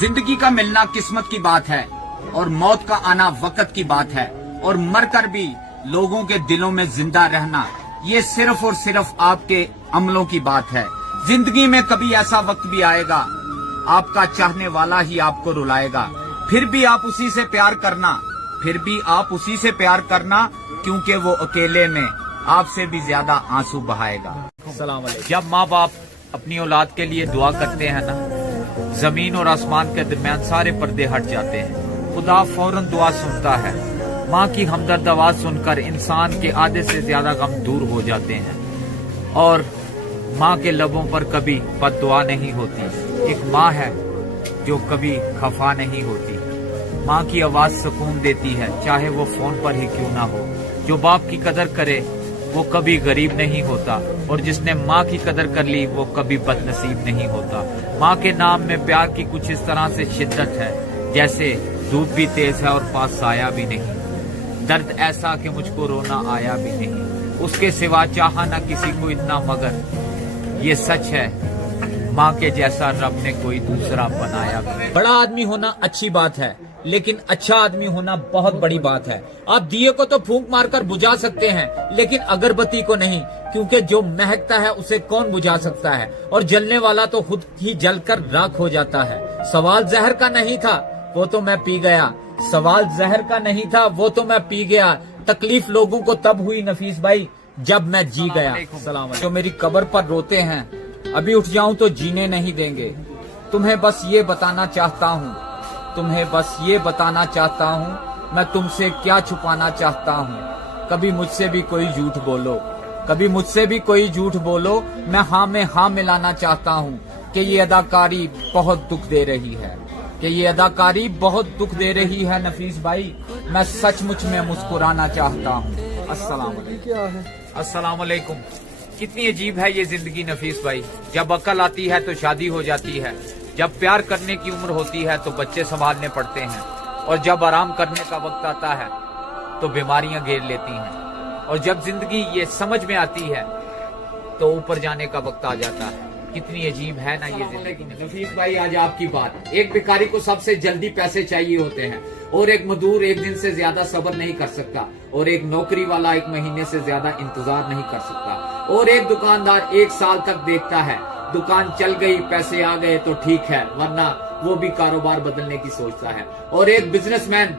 जिंदगी का मिलना किस्मत की बात है और मौत का आना वक्त की बात है, और मरकर भी लोगों के दिलों में जिंदा रहना ये सिर्फ और सिर्फ आपके अमलों की बात है। जिंदगी में कभी ऐसा वक्त भी आएगा आपका चाहने वाला ही आपको रुलाएगा, फिर भी आप उसी से प्यार करना, फिर भी आप उसी से प्यार करना, क्योंकि वो अकेले में आपसे भी ज्यादा आंसू बहाएगा। सलाम अलैकुम। जब माँ बाप अपनी औलाद के लिए दुआ करते हैं ना, जमीन और आसमान के दरमियान सारे पर्दे हट जाते हैं। खुदा फौरन दुआ सुनता है। माँ की हमदर्द आवाज सुनकर इंसान के आधे से ज्यादा गम दूर हो जाते हैं, और माँ के लबों पर कभी बद्दुआ नहीं होती। एक माँ है जो कभी खफा नहीं होती। माँ की आवाज सुकून देती है, चाहे वो फोन पर ही क्यों ना हो। जो बाप की कदर करे वो कभी गरीब नहीं होता, और जिसने माँ की कदर कर ली वो कभी बदनसीब नहीं होता। माँ के नाम में प्यार की कुछ इस तरह से शिद्दत है, जैसे धूप भी तेज है और पास साया भी नहीं। दर्द ऐसा कि मुझको रोना आया भी नहीं। उसके सिवा चाहा ना किसी को इतना, मगर ये सच है माँ के जैसा रब ने कोई दूसरा बनाया भी नहीं। बड़ा आदमी होना अच्छी बात है, लेकिन अच्छा आदमी होना बहुत बड़ी बात है। आप दिए को तो फूंक मारकर बुझा सकते हैं, लेकिन अगरबत्ती को नहीं, क्योंकि जो महकता है उसे कौन बुझा सकता है, और जलने वाला तो खुद ही जलकर राख हो जाता है। सवाल जहर का नहीं था, वो तो मैं पी गया। सवाल जहर का नहीं था, वो तो मैं पी गया। तकलीफ लोगों को तब हुई नफीस भाई जब मैं जी गया। सलाम। जो मेरी कब्र पर रोते हैं, अभी उठ जाऊं तो जीने नहीं देंगे। तुम्हें बस ये बताना चाहता हूँ, तुम्हें बस ये बताना चाहता हूँ, मैं तुमसे क्या छुपाना चाहता हूँ। कभी मुझसे भी कोई झूठ बोलो, कभी मुझसे भी कोई झूठ बोलो, मैं हाँ में हाँ मिलाना चाहता हूँ कि ये अदाकारी बहुत दुख दे रही है, कि ये अदाकारी बहुत दुख दे रही है नफीस भाई। मैं सचमुच में मुस्कुराना चाहता हूँ। अस्सलाम वालेकुम। अस्सलाम वालेकुम। कितनी अजीब है ये जिंदगी नफीस भाई। जब अकल आती है तो शादी हो जाती है, जब प्यार करने की उम्र होती है तो बच्चे संभालने पड़ते हैं, और जब आराम करने का वक्त आता है तो बीमारियां घेर लेती हैं, और जब जिंदगी ये समझ में आती है तो ऊपर जाने का वक्त आ जाता है। कितनी अजीब है ना ये जिंदगी। नफीस भाई, आज आपकी बात, एक भिखारी को सबसे जल्दी पैसे चाहिए होते हैं, और एक मजदूर एक दिन से ज्यादा सब्र नहीं कर सकता, और एक नौकरी वाला एक महीने से ज्यादा इंतजार नहीं कर सकता, और एक दुकानदार एक साल तक देखता है दुकान चल गई, पैसे आ गए तो ठीक है, वरना वो भी कारोबार बदलने की सोचता है। और एक बिजनेसमैन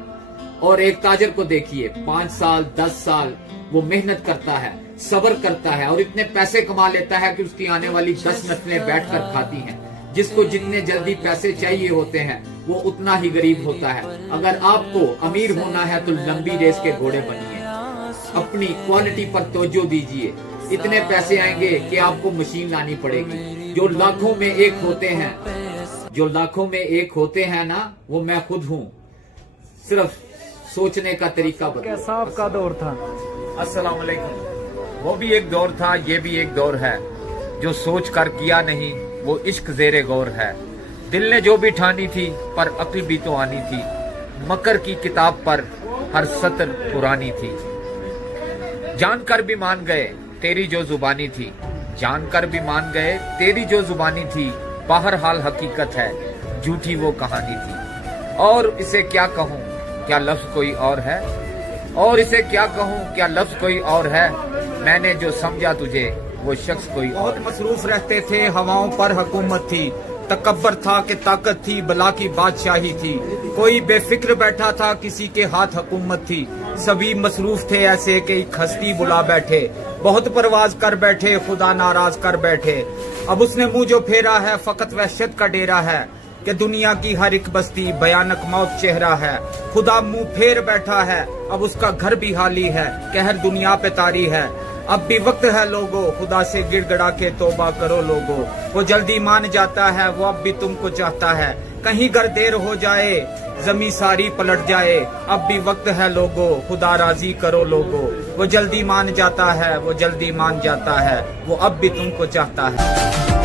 और एक ताजर को देखिए, 5 साल 10 साल वो मेहनत करता है, सब्र करता है, और इतने पैसे कमा लेता है कि उसकी आने वाली 10 नस्लें बैठकर खाती हैं। जिसको जितने जल्दी पैसे चाहिए होते हैं वो उतना ही गरीब होता है। अगर आपको अमीर होना है तो लंबी रेस के घोड़े बनिए, अपनी क्वालिटी पर तवज्जो दीजिए। इतने पैसे आएंगे कि आपको मशीन लानी पड़ेगी। जो लाखों में एक होते हैं, जो लाखों में एक होते हैं ना, वो मैं खुद हूँ। सिर्फ सोचने का तरीका बदलो। कैसा आपका दौर था? अस्सलाम वालेकुम। वो भी एक दौर था, ये भी एक दौर है। जो सोच कर किया नहीं वो इश्क ज़ेरे गौर है। दिल ने जो भी ठानी थी पर अक्ल भी तो आनी थी। मकर की किताब पर हर सत्र पुरानी थी। जानकर भी मान गए तेरी जो जुबानी थी, जानकर भी मान गए तेरी जो जुबानी थी। बाहर हाल हकीकत है, झूठी वो कहानी थी। और इसे क्या कहूँ, क्या लफ्ज कोई और है, और इसे क्या कहूँ, क्या लफ्ज कोई और है। मैंने जो समझा तुझे वो शख्स कोई और। बहुत मसरूफ रहते थे, हवाओं पर हुकूमत थी। तकब्बर था कि ताकत थी, बला की बादशाही थी। कोई बेफिक्र बैठा था, किसी के हाथ हुकूमत थी। सभी मसरूफ थे ऐसे कि एक हस्ती बुला बैठे। बहुत परवाज कर बैठे, खुदा नाराज कर बैठे। अब उसने मुंह जो फेरा है, फकत वहशत का डेरा है कि दुनिया की हर एक बस्ती भयानक मौत चेहरा है। खुदा मुंह फेर बैठा है, अब उसका घर भी हाली है, कहर दुनिया पे तारी है। अब भी वक्त है लोगो, खुदा से गिड़गड़ा के तौबा करो लोगो। वो जल्दी मान जाता है, वो अब भी तुमको चाहता है। कहीं घर देर हो जाए, जमी सारी पलट जाए। अब भी वक्त है लोगो, खुदा राजी करो लोगो। वो जल्दी मान जाता है, वो जल्दी मान जाता है, वो अब भी तुमको चाहता है।